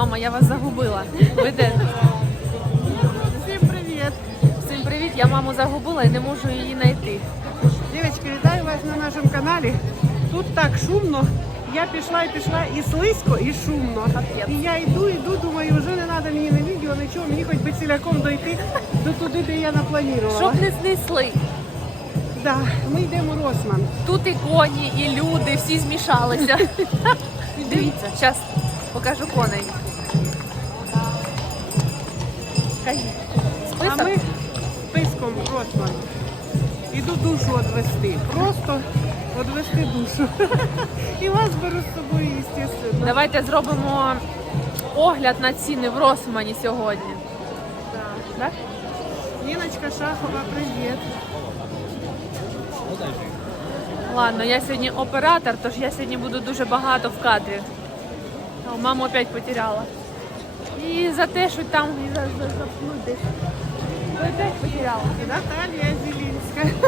Мама, я вас загубила. Ви де? Всім привіт! Всім привіт, я маму загубила і не можу її знайти. Дівчатки, вітаю вас на нашому каналі. Тут так шумно. Я пішла і пішла і слизько, і шумно. І я йду, йду, думаю, вже не треба мені на відео, нічого, мені хоч би ціляком дойти до туди, де я напланувала. Щоб не знесли. Да, ми йдемо Росман. Тут і коні, і люди, всі змішалися. Дивіться, зараз покажу коней. Кажіть. А ми списком Росман. Іду душу відвести. Просто відвести душу. І вас беру з собою, звісно. Давайте зробимо огляд на ціни в Росмані сьогодні. Так? Ніночка Шахова, привіт. Ладно, я сьогодні оператор, тож я сьогодні буду дуже багато в кадрі. Маму опять потеряла. І за те, що там і за, за, запнуть десь. Ви опять потеряла. Наталія Зелінська.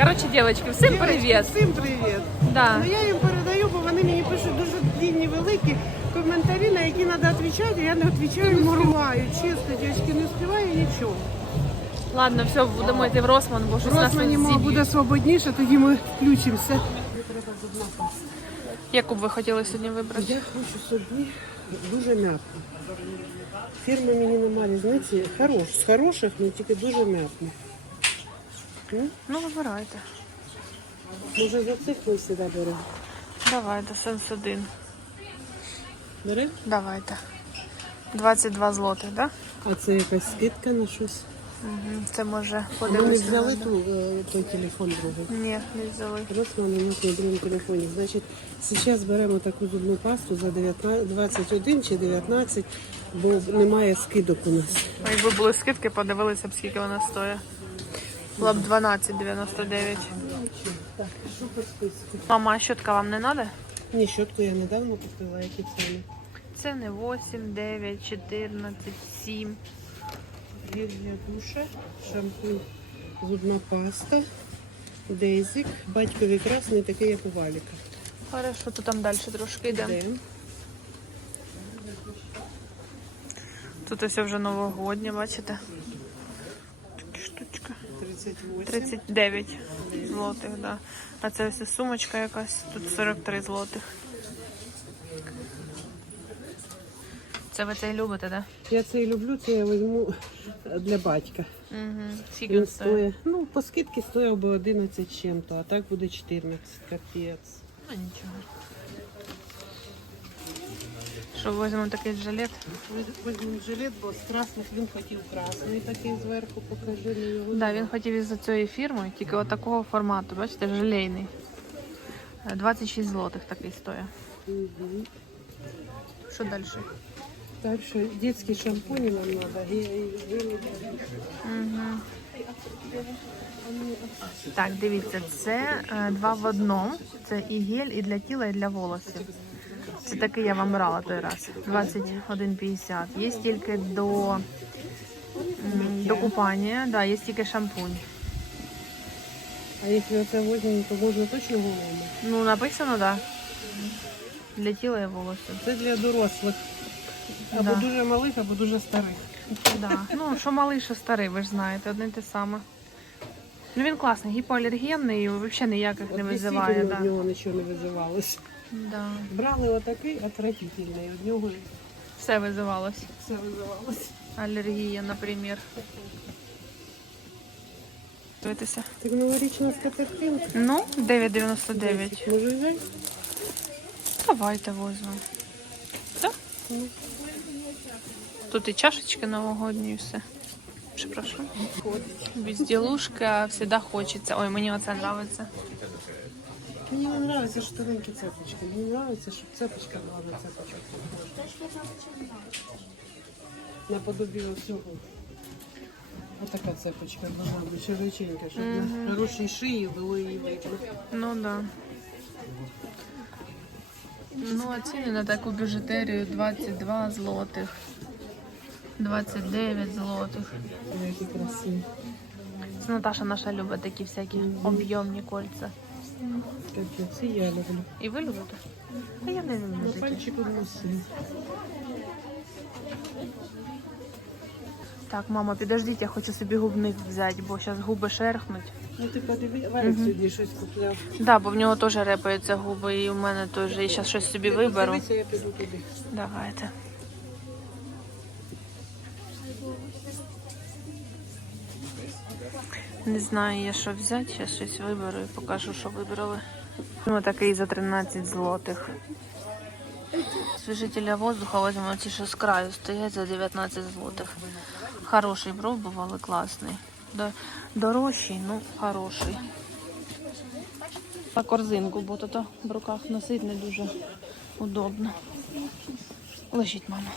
Коротше, дівчатки, всім привіт. Всім привіт. Да. Ну я їм передаю, бо вони мені пишуть дуже длинні, великі коментарі, на які треба відповідати, я не відповідаю, моргаю. Чесно, дівчатки, не співаю нічого. Ладно, все, будемо йти в Росман, бо щось В нас Росмані мова буде свободніше, тоді ми включимося. Яку б ви хотіли сьогодні вибрати? Я хочу собі дуже м'яко. Фірми мені немає різниці. Хорош, з хороших, але тільки дуже м'яко. Ну, Ну, вибирайте. Може за цих ми сюди беремо? Давайте, сенс один. Бери? Давайте. 22 злотих, так? А це якась скидка на щось? Угу. Це може Ми не взяли ту, е, той телефон другий. Ні, не взяли. У нас на другому телефоні. Значить, зараз беремо таку зубну пасту за 19, 21 чи 19, бо немає скидок у нас. А Якби були скидки, подивилися б, скільки вона стоїть. Була б 12,99. Так, що по списку? Мама, а щотка вам не треба? Ні, щотку я недавно купила, які ціни. Це не 8, 9, 14, 7. Гель для душа, шампунь, зубна паста, дейзик, батькові красний, такий, як у валіка. Хорошо, то там далі трошки йде. Йдемо. Тут ось вже новогоднє, бачите? Такі штучка. 38. 39 злотих, да. А це ось сумочка якась, тут 43 злотих. Це ви це і любите, так? Я це і люблю, це я візьму для батька. Угу. Скільки Він стоїть? ну, по скидці стояв би 11 з чим-то, а так буде 14, капець. Ну нічого. Що візьмемо такий жилет? Візьмемо жилет, бо з красних він хотів красний такий зверху, покажи мені його. Да, він хотів із цієї фірми, тільки от такого формату, бачите, желейний. Е, 26 злотих такий стоїть. Мгм. Що далі? Так що детські шампуні нам треба. Угу. Так, дивіться, це е, два в одному. Це і гель, і для тіла, і для волосів. Це такий я вам брала той раз. 21,50. Є тільки до, м, до купання, да, є тільки шампунь. А якщо це возьмемо, то можна точно голову? Ну, написано, так. Да. Для тіла і волосся. Це для дорослих. Або Да. дуже малих, або дуже старих. Да. Ну, що малий, що старий, ви ж знаєте, одне й те саме. Ну він класний, гіпоалергенний і взагалі ніяких не визиває. Да. нього нічого не визивалося. Да. Брали отакий отвратительний, від нього Все визивалось. все визивалося. Алергія, наприклад. Дивитися. Так новорічна скатертинка. Ну, 9,99. Може взяти? Давайте візьмемо. Так? Ну. Тут і чашечки новогодні, і все. Прошу. Безділушка завжди хочеться. Ой, мені оце подобається. Мені не подобається, що тоненькі цепочки. Мені подобається, щоб цепочка була на цепочку. Наподобі цього. Отака цепочка должна бути широченька, щоб на хорошій шиї було її видно. Ну да. Ну, а ціни на таку біжутерію 22 злотих. 29 злотих. Ой, Які красиві. Це Наташа наша любить такі всякі об'ємні кольця. Капець, і я люблю. І ви любите? А я не люблю такі. пальчик у. Так, мама, підождіть, я хочу собі губник взяти, бо зараз губи шерхнуть. Ну ти подиви, Мгм. сьогодні щось купляв. Да, бо в нього теж репаються губи, і у мене теж. І зараз щось собі виберу. Дивися, я піду туди. Давайте. Не знаю я, що взяти, зараз щось виберу і покажу, що вибрали. Ну, такий за 13 злотих. Свіжителя воздуха візьмемо ті, що з краю стоять за 19 злотих. Хороший пробували, класний. Дорожчий, ну хороший. На корзинку, бо то в руках носить не дуже удобно. Лежить, мама.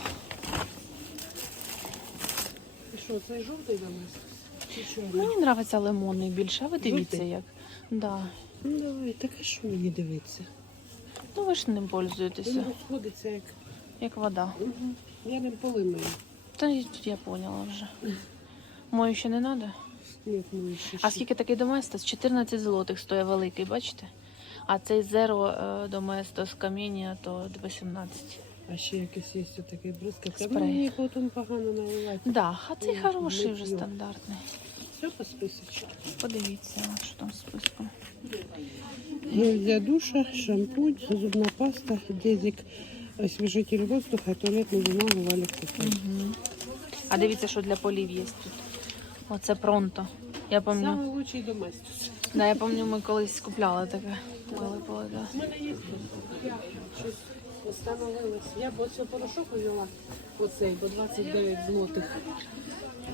І що, цей жовтий до нас? Мені подобається лимонний більше, а ви дивіться як. Да. Ну давай, так а що мені дивитися? Ну ви ж ним пользуєтеся, Він розходиться як. як вода. Угу. Я ним полимаю. Та тут я поняла вже. Мою ще не треба. Ні, ну ще А скільки такий доместос? 14 злотих стоїть великий, бачите? А цей зеро е, доместос каміння то 18. А ще якийсь є такий бризка. Та Спрей. мені потім погано наливати. Да, а цей хороший не вже п'ю. стандартний. Все по списочку. Подивіться, що там з списком. Гель для душа, шампунь, зубна паста, дезик, освежитель воздуха, туалетную бумагу, купил. Угу. А дивіться, що для полів є тут. Оце пронто. Я пам'ятаю. Самый лучший доместос. Да, я пам'ятаю, ми колись купляли таке. Мили були, да. У мене є щось остановилась. Я б оцей порошок взяла, оцей, по 29 злотих.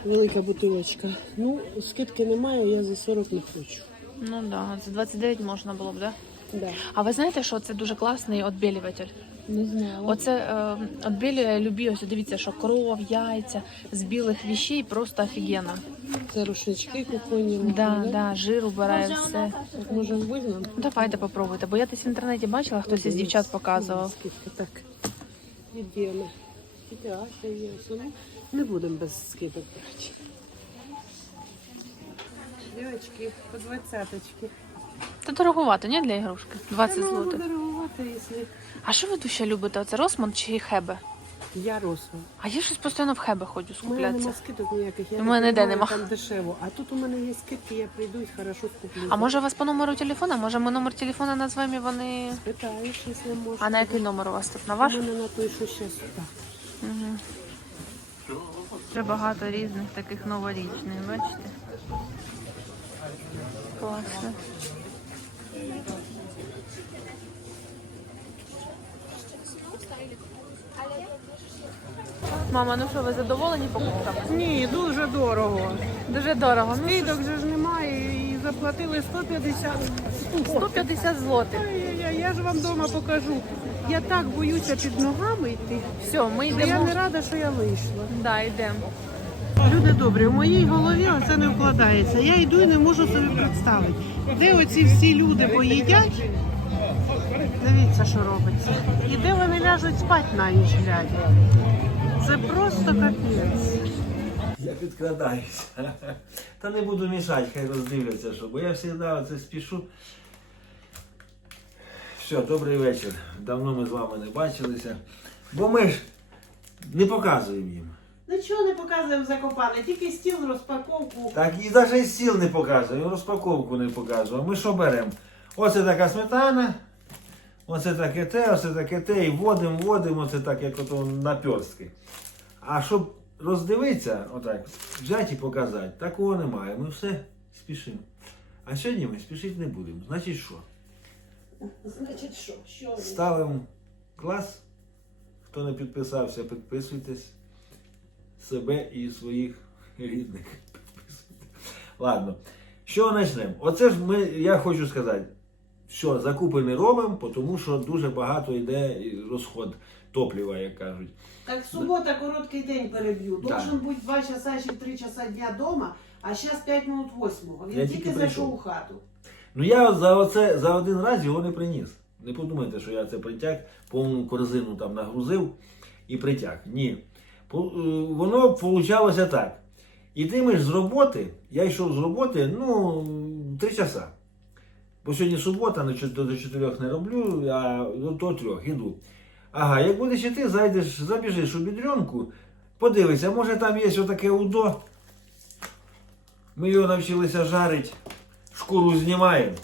Велика бутилочка. Ну, скидки немає, я за 40 не хочу. Ну да, за 29 можна було б, да? Да. А ви знаєте, що це дуже класний отбілюватель? Не знаю. Оце е, отбілює любі, ось дивіться, що кров, яйця з білих віщей просто офігенно. Це рушнички кухонні. Да, да, жир убирає все. Так, може? Ну, Давайте попробуйте, бо я десь в інтернеті бачила, хтось із дівчат показував. Скидка, так. Ідемо. Ідеальна є. Ну, не будемо без скидок брати. Дівчатки, по двадцяточки. Та дороговато, ні, для ігрушки? 20 ну, злотих. дороговато, якщо А що ви ще любите? Оце Росмонд чи Хебе? Я росла. А я щось постійно в Хебе ходжу У мене скуплятися. нема скидок ніяких. Я У не мене ніде нема. Там дешево. А тут у мене є скидки, я прийду і хорошо скуплю. А може у вас по номеру телефона? Може ми номер телефона назвемо і вони. Питаєш, якщо можеш. А на який номер у вас тут? На ваш? У мене на той, що. Так. Угу. Ще багато різних таких новорічних, бачите? Класно. Мама, ну що, ви задоволені покупками? Ні, дуже дорого. Дуже дорого. Ну, Скидок же ж немає і заплатили 150. 150 злотих. Ай-яй-яй, Я ж вам вдома покажу. Я так боюся під ногами йти. Все, ми що Я не рада, що я вийшла. Да, йдемо. Люди добрі, в моїй голові це не вкладається. Я йду і не можу собі представити. Де оці всі люди поїдять? Дивіться, що робиться. І де вони ляжуть спати на ніч глядя. Це просто капець. Я підкрадаюся. Та не буду мішати, хай роздивляться, що, бо я завжди оце спішу. Все, добрий вечір. Давно ми з вами не бачилися. Бо ми ж не показуємо їм. Нічого не показуємо закопане, тільки стіл, розпаковку. Так і навіть стіл не показуємо, і розпаковку не показуємо. Ми що беремо? Оце така сметана, оце таке те, оце таке те, і вводимо, вводимо, оце так, як ото наперстки. А щоб роздивитися, отак, взяти і показати, такого немає. Ми все спішимо. А сьогодні ми спішити не будемо. Значить що? Значить, що? Що? Ставимо клас. Хто не підписався, підписуйтесь. Себе і своїх рідних. Ладно. Що почнемо? Оце ж ми, я хочу сказати, що закупи не робимо, тому що дуже багато йде розход топлива, як кажуть. Так субота короткий день переб'ю. Да. Должен бути 2 часа чи 3 часа дня дома, а зараз 5 минут 8. Він Я тільки, тільки зайшов у хату. Ну я за оце за один раз його не приніс. Не подумайте, що я це притяг, повну корзину там нагрузив і притяг. Ні. Е, Воно получалося так. Ідемо ж з роботи, я йшов з роботи, ну, три часа. Бо сьогодні субота, на до чотирьох не роблю, а до, до трьох іду. Ага, як будеш іти, зайдеш, забіжиш у бідрюнку, Подивися, може там є отаке удо. Ми його навчилися жарити. Шкуру знімаємо.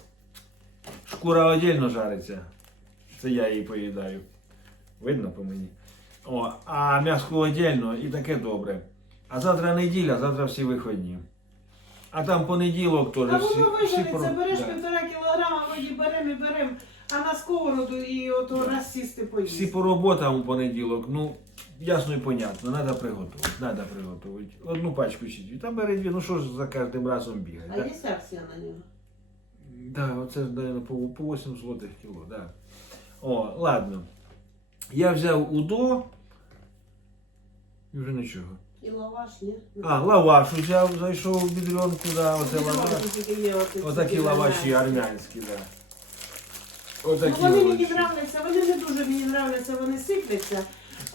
Шкура віддільно жариться. Це я її поїдаю. Видно по мені. О, а м'яско віддільно і таке добре. А завтра неділя, завтра всі виходні. А там понеділок теж А воно вижариться, береш півтора кілограма, воді беремо і беремо, а на сковороду і ото раз сісти Всі по роботам у понеділок, ну, ясно і понятно, треба приготувати. Треба приготувати. Одну пачку чи дві. Та бери дві, ну що ж за кожним разом бігати. А да? є акція на нього? Да, оце, наверное, по, по 8 злотих кіло, да. О, ладно. Я взяв УДО. І вже нічого. І лаваш, ні? А, лаваш взяв, зайшов в бідренку, да, оце лаваш. Отакі лаваші армянські. да. Ну, Отакі вони мені лаваші. нравляться, вони не дуже мені нравляться, вони сипляться.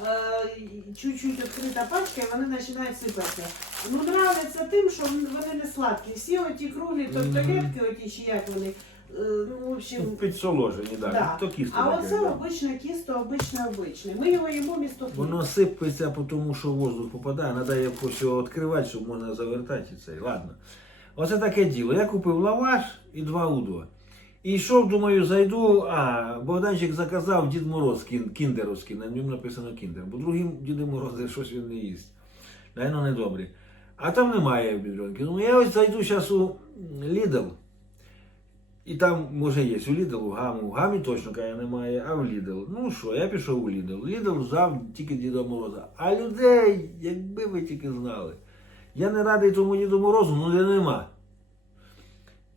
Е, Чуть-чуть відкрита пачка, і вони починають сипатися. Ну, нравляться тим, що вони не сладкі. Всі оті круглі Мгм. тортогетки, оті чи як вони. Е, Ну, в общем, Ну, Підсоложені, да. Да. То кісто а таке, оце да. обичне кісто, обичне, обичне. Ми його їмо місто хліба. Воно сипеться, тому що воздух попадає. Треба його все відкривати, щоб можна завертати і це. Ладно. Оце таке діло. Я купив лаваш і два удо. І йшов, думаю, зайду. А, Богданчик заказав Дід Мороз кін- кіндеровський, на ньому написано кіндер. Бо другим Діди Морози щось він не їсть. Наверно, недобрі. А там немає бідренки. Ну я ось зайду зараз у Lidl. І там, може, є у Lidl, у Гаму. У Гамі точно каже, немає, а в Lidl. Ну що, я пішов у Lidl. Lidl взяв тільки Діда Мороза. А людей, якби ви тільки знали. Я не радий тому Діду Морозу, ну де нема.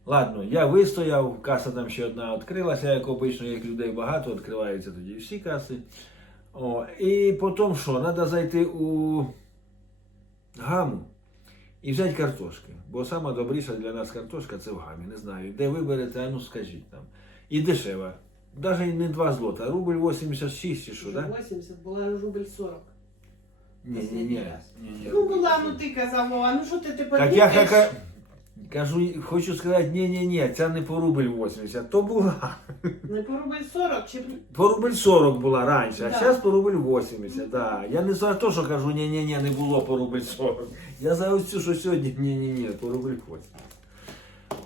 Ладно, я вистояв, каса там ще одна відкрилася, як обично, як людей багато, відкриваються тоді всі каси. О, і потім що, треба зайти у гаму і взяти картошки. Бо сама добріша для нас картошка це в гамі. Не знаю, де виберете, а ну скажіть нам. І дешева. Навіть не 2 злота, рубль 86 чи що, так? 80, була рубль 40. Ні, ні, ні. Ні, ні. Ну була, ну ти казав, а ну що ти тепер Так я ха- кажу, хочу сказати, ні, ні, ні, ця не по рубль 80, то була. Не по рубль 40 чи По рубль 40 була раніше, а Да. зараз по рубль 80. Да. Я не за те, що кажу, ні, ні, ні, не було по рубль 40. Я за ось цю, що сьогодні, ні, ні, ні, по рубль 80.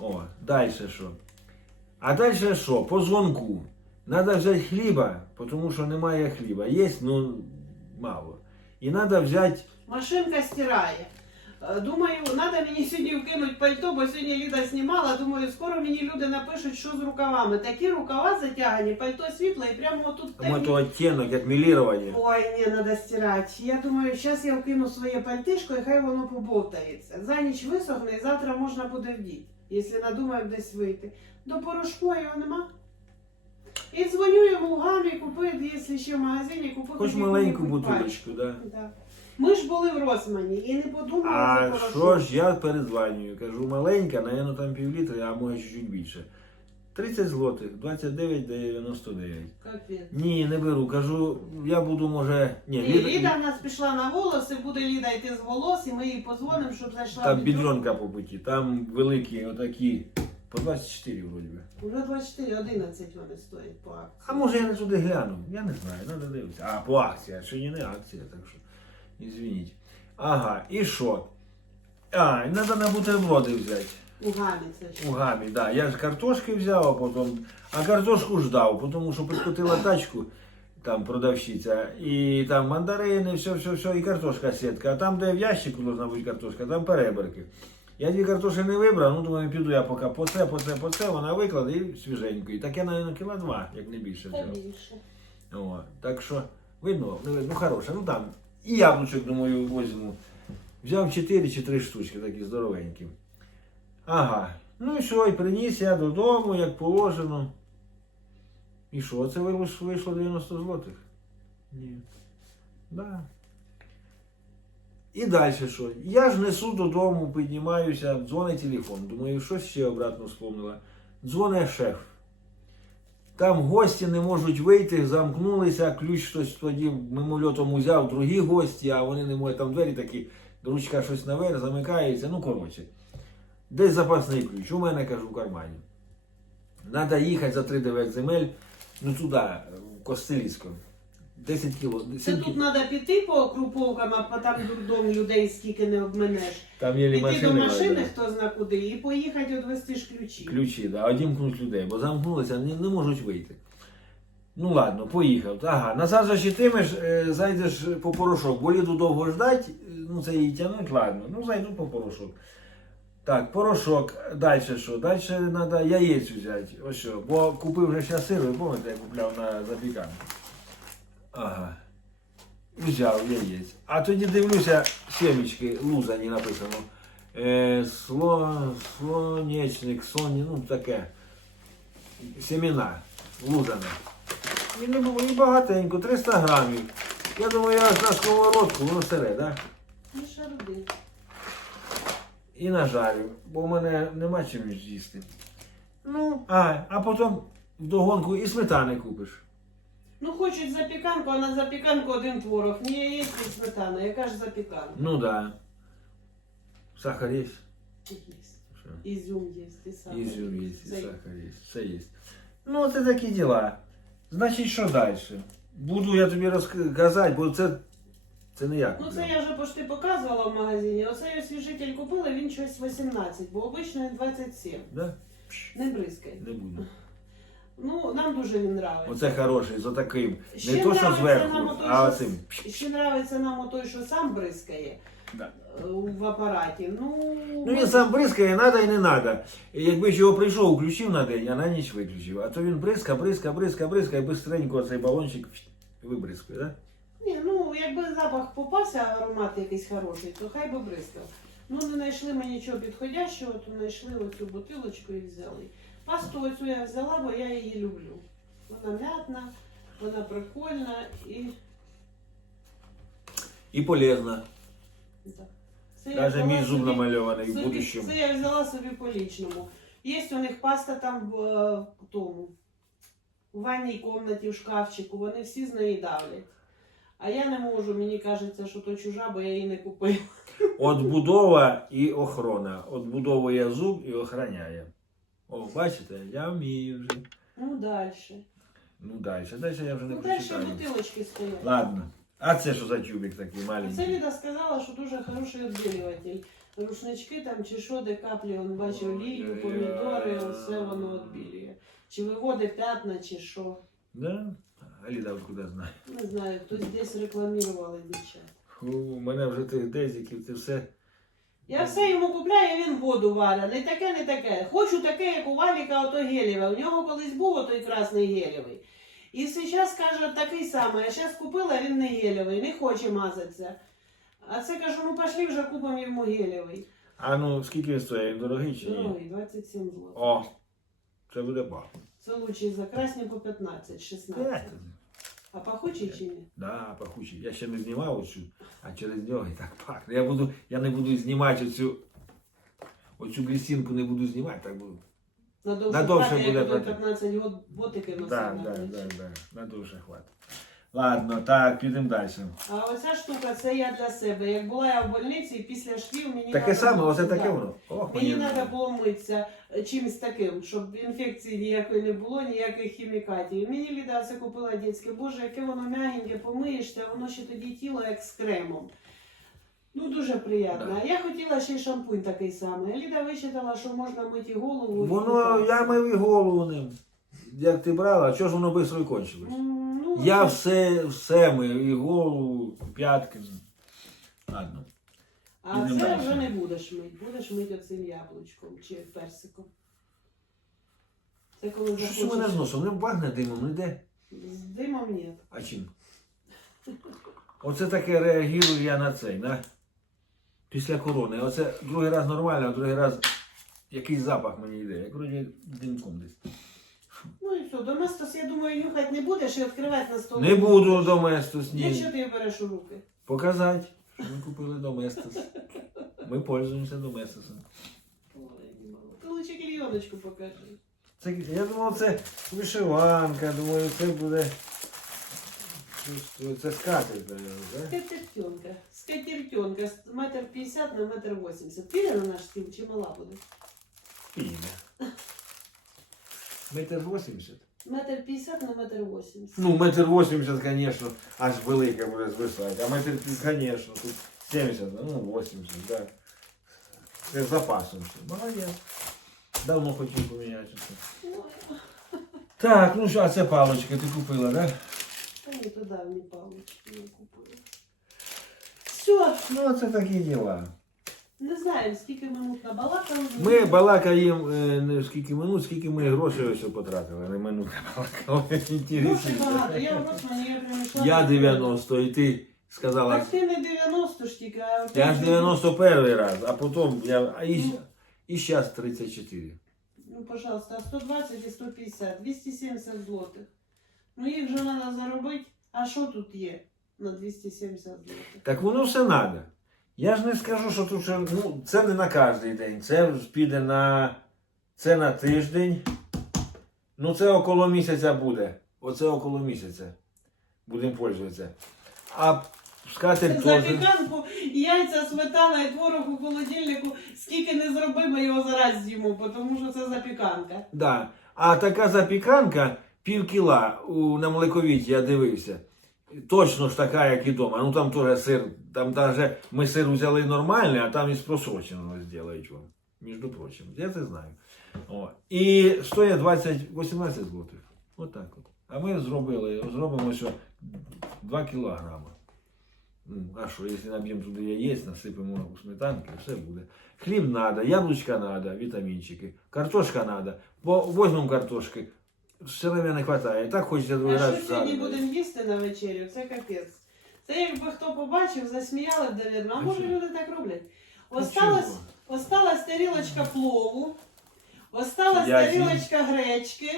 О, далі що? А далі що? По дзвонку. Треба взяти хліба, тому що немає хліба. Є, ну мало. І треба взяти машинка стирає. Е, Думаю, треба мені сьогодні вкинути пальто, бо сьогодні Ліда знімала. Думаю, скоро мені люди напишуть, що з рукавами. Такі рукава затягані, пальто світле і прямо отут там то оттінок, як мілірування. Ой, не треба стирати. Я думаю, зараз я вкину своє пальтишко і хай воно побовтається. За ніч висохне і завтра можна буде вдіти, якщо надумаю десь вийти. До порошку його нема. І дзвоню йому в гамі, купити, якщо ще в магазині, купити. Хоч маленьку бутилочку, да. Да. Ми ж були в Росмані і не подумали А порошок. що ж я передзванюю? Кажу, маленька, наверно, там півлітра, а може чуть-чуть більше. 30 злотих, 29,99. Капець. Ні, не беру. Кажу, я буду, може. Ні, Ні, Ліда в нас пішла на волоси, буде Ліда йти з волос, і ми їй позвонимо, щоб зайшла. Там в бідро. бідронка по путі, там великі отакі. По 24 вроді би. Уже 24, 11 вони стоять по акції. А може я не туди гляну? Я не знаю, треба дивитися. А, по акції, а ще не акція, так що. Ізвініть. Ага, і що? А, і треба на бутерброди взяти. У гамі це ще. У гамі, да. Я ж картошки взяв, а потім. А картошку ждав, тому що підкотила тачку, там продавщиця, і там мандарини, все, все, все, і картошка сітка. А там, де в ящику должна бути картошка, там переберки. Я дві картошки не вибрав, ну думаю, піду я поки по це, по це, по це, вона викладе і свіженько. І так я, мабуть, кіла два, як не більше Та взяв. більше. О, так що, видно, не видно, ну хороше, ну там. І яблучок, думаю, возьму. Взяв 4 чи 3 штучки такі здоровенькі. Ага. Ну і що, і приніс я додому, як положено. І що, це вийшло, вийшло 90 злотих? Ні. Да. І далі що? Я ж несу додому, піднімаюся, дзвонить телефон. Думаю, що ще обратно вспомнила. Дзвонить шеф. Там гості не можуть вийти, замкнулися, ключ хтось тоді мимольотом узяв, другі гості, а вони не можуть, там двері такі, ручка щось наверх, замикається, ну коротше. Десь запасний ключ, у мене кажу в кармані. Треба їхати за 3-9 земель, ну туди, в Костелісько. 10 кіло. Це 7 тут кіло. треба піти по круповкам, а там дурдом людей скільки не обменеш. Там є Піти машини. до машини, хто зна куди, і поїхати відвести ж ключі. Ключі, да, одімкнуть людей, бо замкнулися, не, не можуть вийти. Ну ладно, поїхав. Ага, назад защитимеш, е, зайдеш по порошок. Бо ліду довго ждать, е, ну це її тягнуть, ладно. Ну зайду по порошок. Так, порошок, далі що? Далі треба яєць взяти. Ось що. Бо купив вже ще сир, ви пам'ятаєте, я купляв на запіканку. Ага. Взяв яєць. А тоді дивлюся, семечки, лузані написано. Е, сло, слонечник, соні, ну таке. Семена, лузане. І не було і багатенько, 300 грамів. Я думаю, я аж на сковородку, воно сире, так? Да? Ну, шаруди. І нажарю, бо в мене нема чим їсти. Ну, а, а потім вдогонку і сметани купиш. Ну, хочуть запіканку, а на запіканку один творог. Ні яєць, ні сметана. Яка ж запіканка? Ну да. Сахар є. Є. Що? Ізюм є, і сахар. Ізюм є, і Це- сахар є, все є. Ну, це такі діла. Значить, що далі? Буду я тобі розказати, бо це, це не я Ну, це я вже почти показувала в магазині. Оцей освіжитель купила, він щось 18, бо обично він 27. Да? Не бризкай. Не буду. Ну, нам дуже він нравиться. Оце хороший, з отаким. Ще Не то, що нравиться зверху, нам отой, а що- оцим. Ще нравиться нам той, що сам бризкає Да. е, в апараті. Ну, Ну він сам бризкає, надо і не надо. І якби ж його прийшов, включив на день, а на ніч виключив. А то він бризка, бризка, бризка, бризка, і бистренько цей балончик вибризкує, так? Ні, ну якби запах попався, аромат якийсь хороший, то хай би бризкав. Ну не знайшли ми нічого підходящого, то знайшли оцю бутилочку і взяли. Пасту оцю я взяла, бо я її люблю. Вона м'ятна, вона прикольна і І полезно. да. Це я взяла мій зуб собі- намальований в собі- будущому. Це я взяла собі по лічному. Є у них паста там в, е, в тому, в ванній кімнаті, в шкафчику, вони всі з неї давлять. А я не можу, мені кажеться, що то чужа, бо я її не купила. Отбудова і охорона. Отбудовує зуб і охороняє. О, бачите, я вмію вже. Ну, далі. Ну далі, далі я вже не Ну, далі прочитаю. бутилочки стоять. Ладно. А це що за тюбик такий Це маленький? Ліда сказала, що дуже хороший відбілюватель. Рушнички там чи що, де каплі, він бачив олійку, помідори, все воно відбілює. Чи виводить п'ятна, чи що. Да? А Ліда откуда знає? Не знаю, хтось десь рекламували дівчат. У мене вже тих дезиків, це все. Я все йому купляю, він воду варить. Не таке, не таке. Хочу таке, як у Валіка, ото гелєве. У нього колись був той красний гелєвий. І зараз каже такий самий. А зараз купила, він не гелєвий, не хоче мазатися. А це кажу, ну пошли вже купимо йому гелєвий. А ну скільки він стоїть? Він дорогий чи ні? Дорогий, 27 злотих. О, це буде бах. Це лучший за красні по 15, 16. А пахучий чи ні? Да, пахучий. Я ще не знімав оцю, а через нього і так пахне. Я, буду, я не буду знімати оцю, оцю блістинку не буду знімати, так буду. Надовше, Надовше хватить, буде як хватить. 15 год ботики носив Да, на да, плечі. да, да. На дуже хватить. Ладно, так, підемо далі. А оця штука це я для себе. Як була я в больниці, після швів мені Таке надо саме, було- оце таке воно. Ох, Мені треба було митися чимось таким, щоб інфекції ніякої не було, ніяких хімікатів. Мені Ліда це купила дітське, боже, яке воно м'ягеньке, помиєшся, воно ще тоді тіло як з кремом. Ну, дуже приємно. Я хотіла ще й шампунь такий самий. Ліда вичитала, що можна мити голову. Воно, я мив і голову ним. Як ти брала, чого ж воно швидко кончилось? Ну, Я все, все мив, і голову, і п'ятки. Ладно. А Ідемо це далі. вже не будеш мити. Будеш мити оцим яблучком чи персиком. Це коли Що ж у мене з захочеш. носом? Не багне димом, не йде. З димом ні. А чим? Оце таке реагую я на цей, на? Після корони. Оце другий раз нормально, а другий раз якийсь запах мені йде. Як вроді димком десь. Ну і все, доместос, я думаю, нюхати не будеш і відкривати на столі. Не буду доместос, Ні. Що ні. ти береш у руки? Показати, що ми купили доместос. Ми пользуємося доместосом. Ой, мало. Ти лучше клійоночку покажи. Це, я думав, це вишиванка, думаю, це буде. Це скатерть, мабуть, так? Скатертенка. Скатертенка. з Метр п'ятдесят на метр вісімдесят. Піде на наш стіл чи мала буде? Піде. Метр вісімдесят. Метр п'ятдесят на метр вісімдесят. Ну, метр 80, звісно, аж велике буде звисати. А метр, звісно, тут 70, ну 80, так. Да. Це з запасом. ще. Молодець. Давно хотів поміняти це. Так, ну що, а це палочка ти купила, да? Та ні, то давні палочки не купили. Все, Ну, це такі діла. не знаю, скільки минут набалакали. Ми балакаємо е, не скільки минут, скільки ми грошей ось потратили. Не минут балакали. Грошей багато, я в Росмані, я прям йшла. Я 90, і ти сказала. Так ти не 90 ж тільки, а... Я ж 91 раз, а потім я. А і, і зараз 34. Ну, пожалуйста, 120 і 150, 270 злотих. Ну їх же треба заробити. А що тут є на 270 злотих? Так воно все треба. Я ж не скажу, що тут ще, ну, це не на кожен день. Це піде на. Це на тиждень. Ну, це около місяця буде. Оце около місяця. Будемо пользуватися. А скатерть теж. Запіканку, яйця, сметана і творог у холодильнику. Скільки не зроби, ми його зараз з'їмо, тому що це запіканка. Да. А така запіканка пів кіла у, на млековіті, я дивився. Точно ж така, як і вдома. Ну там теж сир, там даже ми сир взяли нормальний, а там із просроченого зроблять вам. Між прочим, я це знаю. О. І стоїть 20, 18 злотих. Отак от. А ми зробили, зробимо що 2 кілограма. М, А що, якщо наб'ємо туди яєць, насипемо у сметанки, все буде. Хліб надо, яблучка надо, вітамінчики, картошка надо. Бо возьмемо картошки, все время не вистачає. Так хочеться другий А раз що сьогодні будемо їсти на вечерю? Це капець. Це якби хто побачив, засміяли б, навірно. А може люди так роблять? Ну, Осталась, осталась тарілочка плову, осталась Ячні. тарілочка гречки,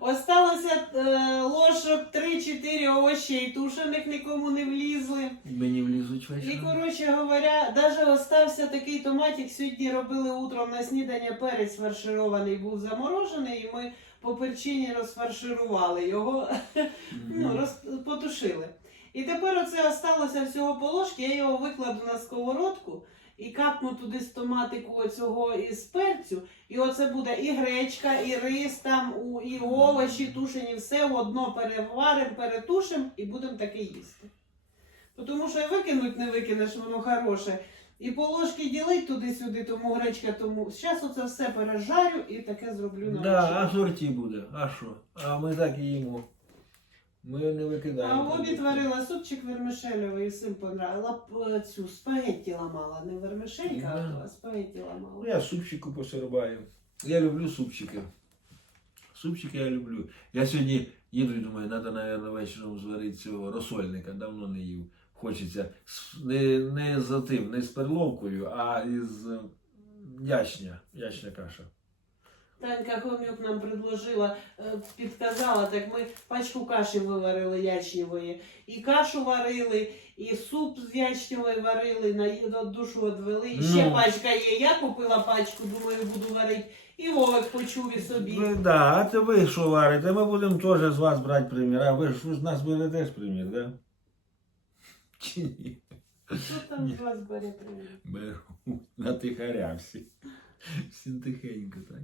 осталося е, ложок 3-4 овощей тушених нікому не влізли. Мені влізуть І, вечором. коротше говоря, навіть остався такий томатик. Сьогодні робили утром на снідання перець фарширований, був заморожений, і ми по перчині розфарширували його, ну, роз, потушили. І тепер оце осталося всього по ложки, я його викладу на сковородку і капну туди з томатику оцього із перцю. І оце буде і гречка, і рис там, і овочі тушені, все одно переваримо, перетушимо і будемо таке їсти. Тому що викинуть не викинеш, воно хороше. І по ложки ділить туди-сюди, тому гречка, тому. Зараз оце все пережарю і таке зроблю на Да, вечерю. а сорті буде. А що? А ми так і їмо. Ми не А викидаємо. в обід варила супчик вермишельовий, всім понравилось. Лап- Цю спагетті ламала, не вермишелька, Да. а спагетті Ну, ламала. я супчику посирбаю. Я люблю супчики. Супчики я люблю. Я сьогодні їду і думаю, треба, мабуть, вечором зварити цього розсольника, давно не їв. Хочеться не, не за тим, не з перловкою, а із е, ячня, ячня каша. Танька Хомюк нам предложила, е, підказала, так ми пачку каші виварили ячневої. І кашу варили, і суп з ячневої варили, на душу відвели. І ще Ну. пачка є. Я купила пачку, думаю, буду варити. І Вовик почув і собі. Ви, да, а це ви що варите? Ми будемо теж з вас брати примір. А ви ж ви з нас берете ж примір, да? Чи ні? Що там з вас бере примір? Беру на тихаря всі. Всім тихенько, так.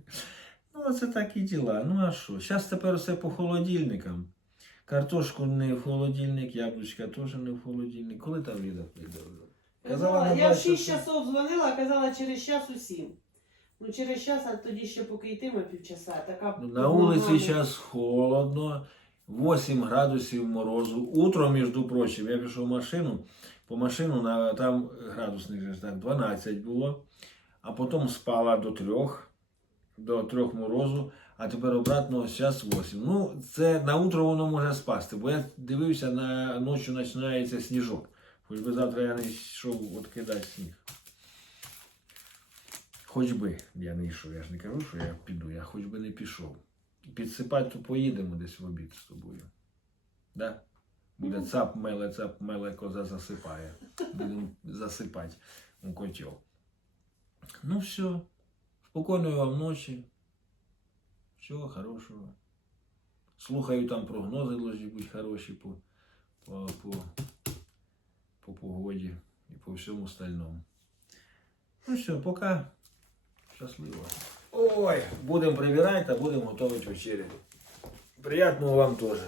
Ну, це такі діла. Ну а що? Зараз тепер все по холодильникам. Картошку не в холодильник, яблучка теж не в холодильник. Коли там Ліда прийде? Казала, я в 20 6 часов дзвонила, казала через час у 7. Ну через час, а тоді ще поки йтиме півчаса. Така Ну, На вулиці зараз холодно, 8 градусів морозу. Утром, між прочим, я пішов в машину, по машину на, там так, 12 було, а потім спала до 3, до 3 морозу, а тепер обратно зараз 8. Ну, це на утро воно може спасти, бо я дивився, на ночі починається сніжок. Хоч би завтра я не йшов відкидати сніг. Хоч би я не йшов, я ж не кажу, що я піду, я хоч би не пішов. Підсипати, то поїдемо десь в обід з тобою. Да? Буде цап меле, цап меле, коза засипає. Будемо засипати у котел. Ну все. Спокійної вам ночі. Всього хорошого. Слухаю, там прогнози должны бути хороші по, по, по, по погоді і по всьому остальному. Ну все, пока. Щасливо. Ой, будемо прибирати та будемо готувати вечерю. Приятного вам теж.